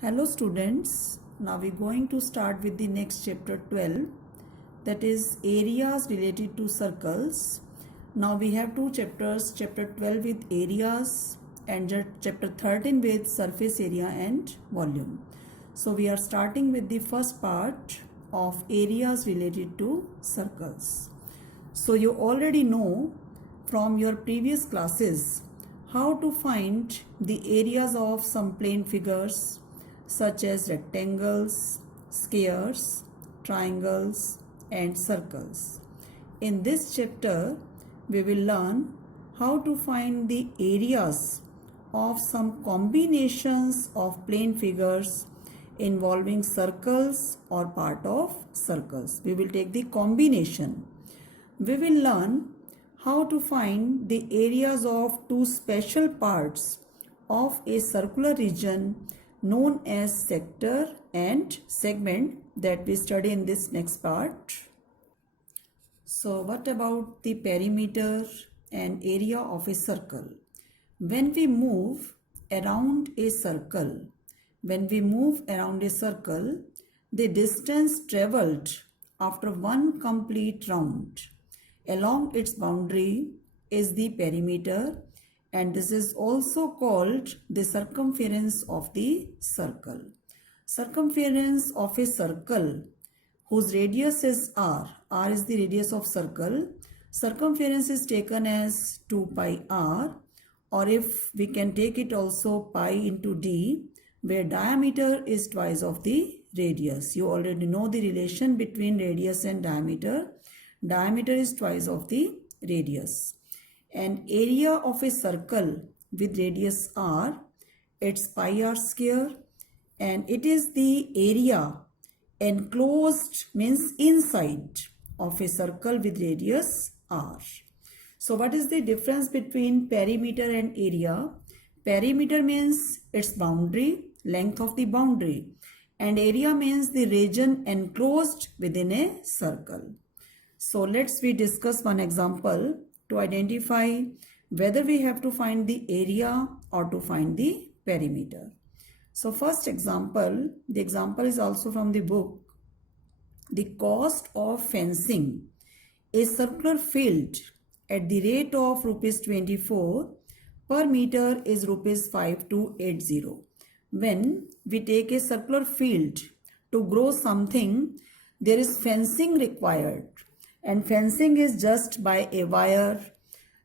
Hello students, now we're going to start with the next chapter 12, that is areas related to circles. Now we have two chapters, chapter 12 with areas and chapter 13 with surface area and volume. So we are starting with the first part of areas related to circles. So you already know from your previous classes how to find the areas of some plane figures such as rectangles, squares, triangles and circles. In this chapter, we will learn how to find the areas of some combinations of plane figures involving circles or part of circles. We will take the combination. We will learn how to find the areas of two special parts of a circular region known as sector and segment that we study in this next part. So what about the perimeter and area of a circle? When we move around a circle, the distance traveled after one complete round along its boundary is the perimeter, and this is also called the circumference of the circle. Circumference of a circle whose radius is r is the radius of circle. Circumference is taken as 2 pi r, or if we can take it also pi into d, where diameter is twice of the radius. You already know the relation between radius and diameter. Diameter is twice of the radius. And area of a circle with radius r, it's pi r square, and it is the area enclosed, means inside, of a circle with radius r. So what is the difference between perimeter and area? Perimeter means its boundary, length of the boundary, and area means the region enclosed within a circle. So let's discuss one example to identify whether we have to find the area or to find the perimeter. So first example, the example is also from the book. The cost of fencing a circular field at the rate of rupees 24 per meter is rupees 5280. When we take a circular field to grow something, there is fencing required. And fencing is just by a wire,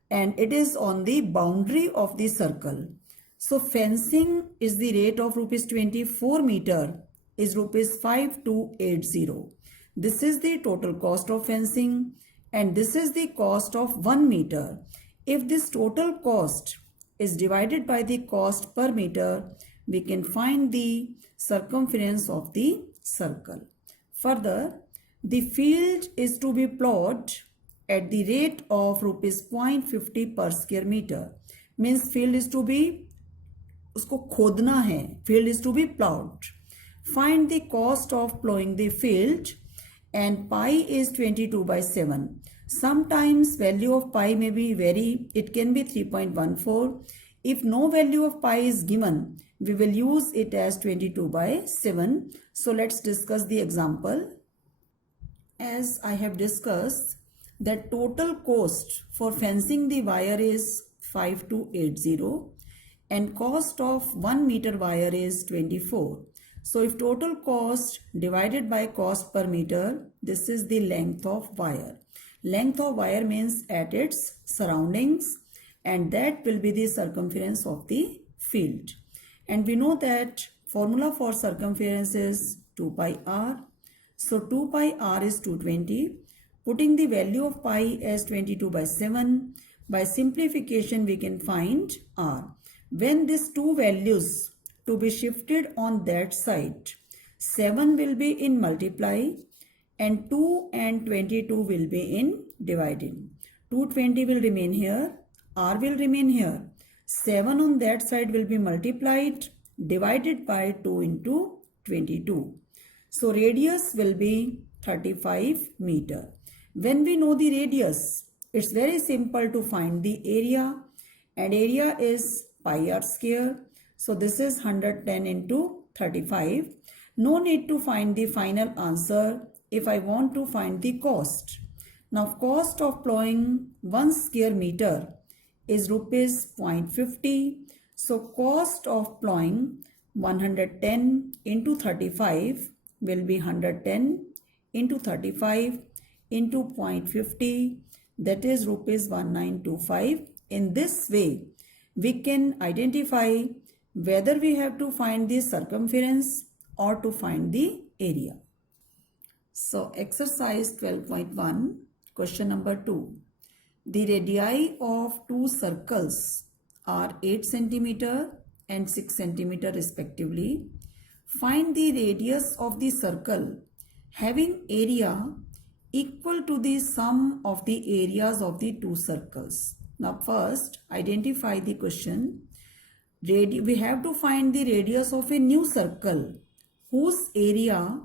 and it is on the boundary of the circle. So fencing is the rate of rupees 24 meter is rupees 5280. This is the total cost of fencing, and this is the cost of 1 meter. If this total cost is divided by the cost per meter, we can find the circumference of the circle. Further, the field is to be plowed at the rate of rupees 0.50 per square meter. Means field is to be, usko khodna hai, field is to be plowed. Find the cost of plowing the field, and pi is 22 by 7. Sometimes value of pi may be vary, it can be 3.14. If no value of pi is given, we will use it as 22 by 7. So let's discuss the example. As I have discussed, that total cost for fencing the wire is 5280 and cost of 1 meter wire is 24. So if total cost divided by cost per meter, this is the length of wire. Length of wire means at its surroundings, and that will be the circumference of the field. And we know that formula for circumference is 2 pi r. So 2 pi r is 220. Putting the value of pi as 22 by 7, by simplification we can find r. When these two values to be shifted on that side, 7 will be in multiply and 2 and 22 will be in dividing. 220 will remain here, r will remain here. 7 on that side will be multiplied, divided by 2 into 22. So radius will be 35 meter. When we know the radius, it's very simple to find the area, and area is pi r square. So this is 110 into 35. No need to find the final answer if I want to find the cost. Now cost of plowing 1 square meter is rupees 0.50. So cost of plowing 110 into 35 will be 110 into 35 into 0.50, that is rupees 1925. In this way, we can identify whether we have to find the circumference or to find the area. So exercise 12.1, question number 2. The radii of two circles are 8 centimeter and 6 centimeter respectively. Find the radius of the circle having area equal to the sum of the areas of the two circles. Now first identify the question. We have to find the radius of a new circle whose area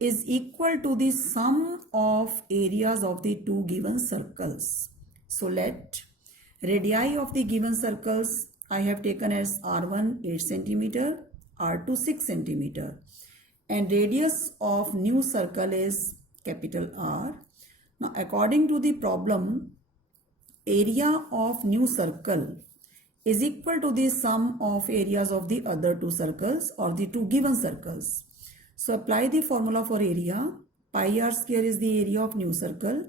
is equal to the sum of areas of the two given circles. So let radii of the given circles I have taken as R1 8 centimeter, R2 6 centimeter, and radius of new circle is capital R. Now according to the problem, area of new circle is equal to the sum of areas of the other two circles or the two given circles. So apply the formula for area. Pi r square is the area of new circle.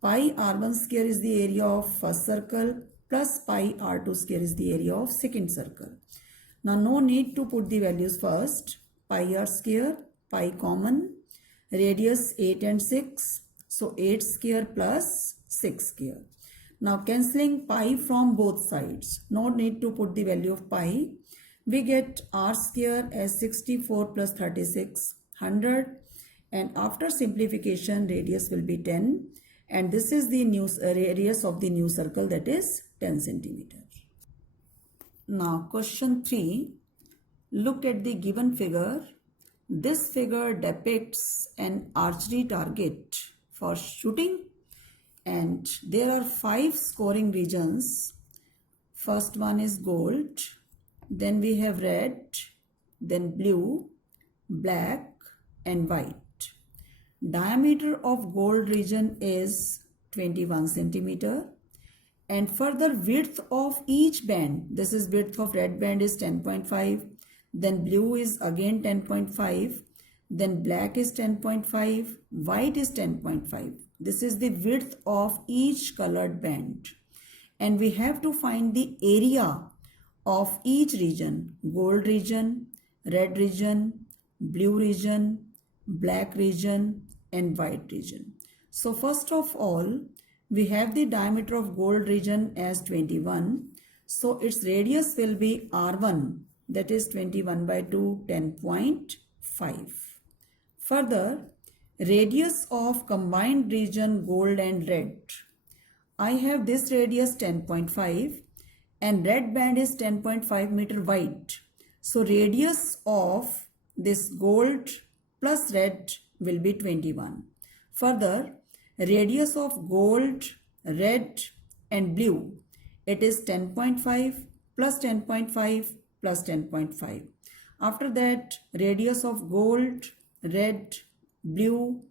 Pi r1 square is the area of first circle plus pi r2 square is the area of second circle. Now no need to put the values first. Pi r square, pi common, radius 8 and 6. So 8 square plus 6 square. Now cancelling pi from both sides. No need to put the value of pi. We get r square as 64 plus 36, 100. And after simplification, radius will be 10. And this is the radius of the new circle, that is 10 centimeter. Now question 3. Look at the given figure. This figure depicts an archery target for shooting. And there are 5 scoring regions. First one is gold, then we have red, then blue, black and white. Diameter of gold region is 21 centimeter, and further width of each band, this is width of red band is 10.5, then blue is again 10.5, then black is 10.5, white is 10.5. This is the width of each colored band. And we have to find the area of each region. Gold region, red region, blue region, black region and white region. So first of all, we have the diameter of gold region as 21. So its radius will be R1, that is 21 by 2, 10.5. Further, radius of combined region gold and red. I have this radius 10.5 and red band is 10.5 meter wide. So radius of this gold plus red will be 21. Further, radius of gold, red and blue, it is 10.5 plus 10.5 plus 10.5. After that, radius of gold, red, blue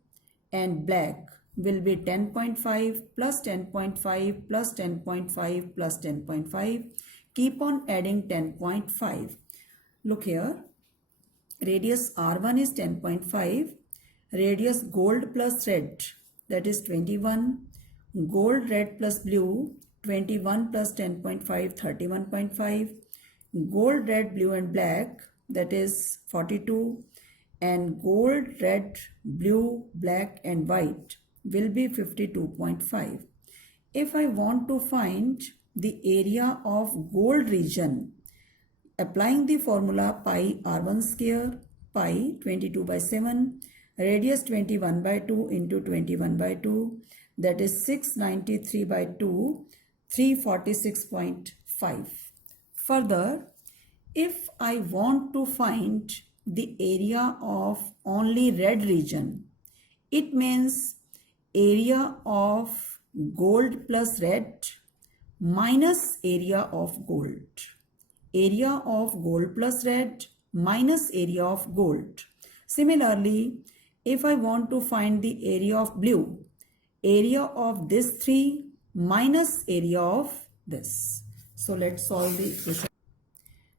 and black will be 10.5 plus 10.5 plus 10.5 plus 10.5. Keep on adding 10.5. Look here, radius R1 is 10.5, radius gold plus red, that is 21, gold, red plus blue, 21 plus 10.5, 31.5, gold, red, blue and black, that is 42, and gold, red, blue, black and white will be 52.5. If I want to find the area of gold region, applying the formula pi r1 square, pi 22 by 7, radius 21 by 2 into 21 by 2, that is 693 by 2, 346.5. Further, if I want to find the area of only red region, it means area of gold plus red minus area of gold. area of gold plus red minus area of gold. Similarly, if I want to find the area of blue, area of this 3 minus area of this. So let's solve the equation.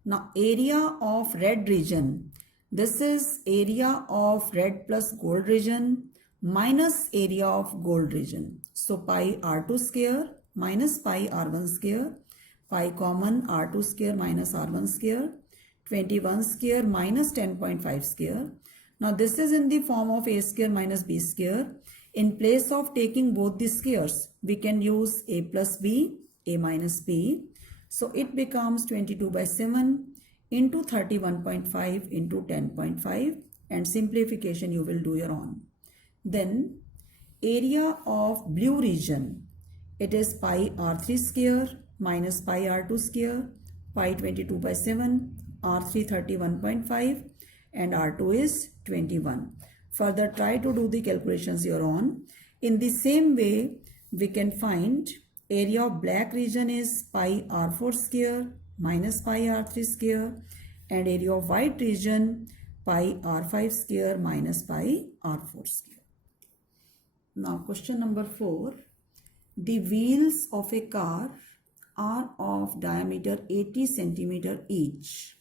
Now area of red region. This is area of red plus gold region minus area of gold region. So pi r2 square minus pi r1 square. Pi common r2 square minus r1 square. 21 square minus 10.5 square. Now this is in the form of a square minus b square. In place of taking both the squares, we can use a plus b, a minus b. So it becomes 22 by 7 into 31.5 into 10.5, and simplification you will do your own. Then area of blue region, it is pi r3 square minus pi r2 square, pi 22 by 7, r3 31.5 and r2 is 21. Further try to do the calculations your own. In the same way we can find area of black region is pi r4 square minus pi r3 square, and area of white region pi r5 square minus pi r4 square. Now question number 4. The wheels of a car are of diameter 80 centimeter each.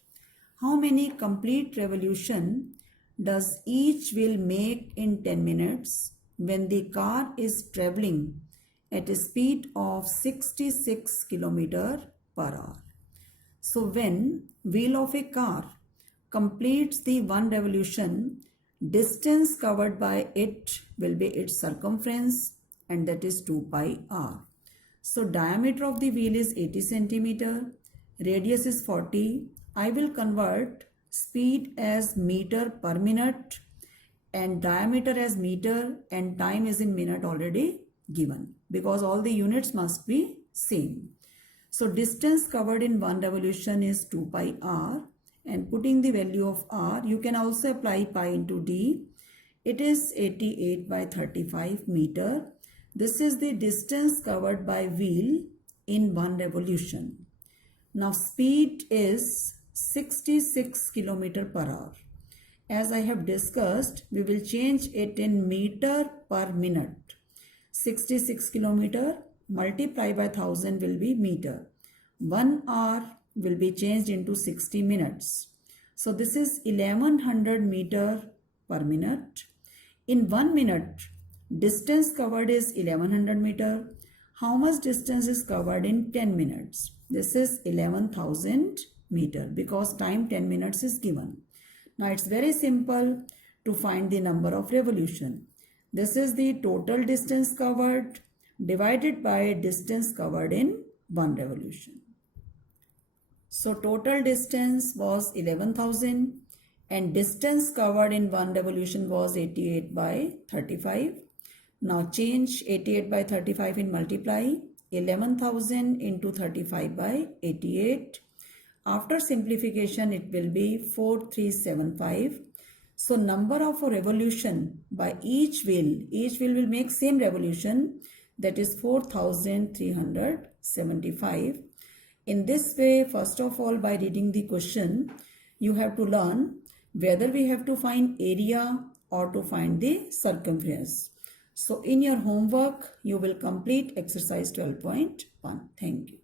How many complete revolution does each wheel make in 10 minutes when the car is traveling at a speed of 66 km per hour? So when wheel of a car completes the one revolution, distance covered by it will be its circumference, and that is 2 pi r. So diameter of the wheel is 80 centimeter, radius is 40. I will convert speed as meter per minute and diameter as meter, and time is in minute already given because all the units must be same. So distance covered in one revolution is 2 pi r, and putting the value of r, you can also apply pi into d. It is 88 by 35 meter. This is the distance covered by wheel in one revolution. Now speed is 66 km per hour. As I have discussed, we will change it in meter per minute. 66 km multiplied by 1000 will be meter. 1 hour will be changed into 60 minutes. So this is 1100 meter per minute. In 1 minute, distance covered is 1100 meter. How much distance is covered in 10 minutes? This is 11,000 meter because time 10 minutes is given. Now it's very simple to find the number of revolution. This is the total distance covered divided by distance covered in one revolution. So total distance was 11,000 and distance covered in one revolution was 88 by 35. Now change 88 by 35 in multiply. 11,000 into 35 by 88. After simplification it will be 4375. So number of a revolution by each wheel will make same revolution, that is 4375. In this way, first of all, by reading the question, you have to learn whether we have to find area or to find the circumference. So in your homework, you will complete exercise 12.1. Thank you.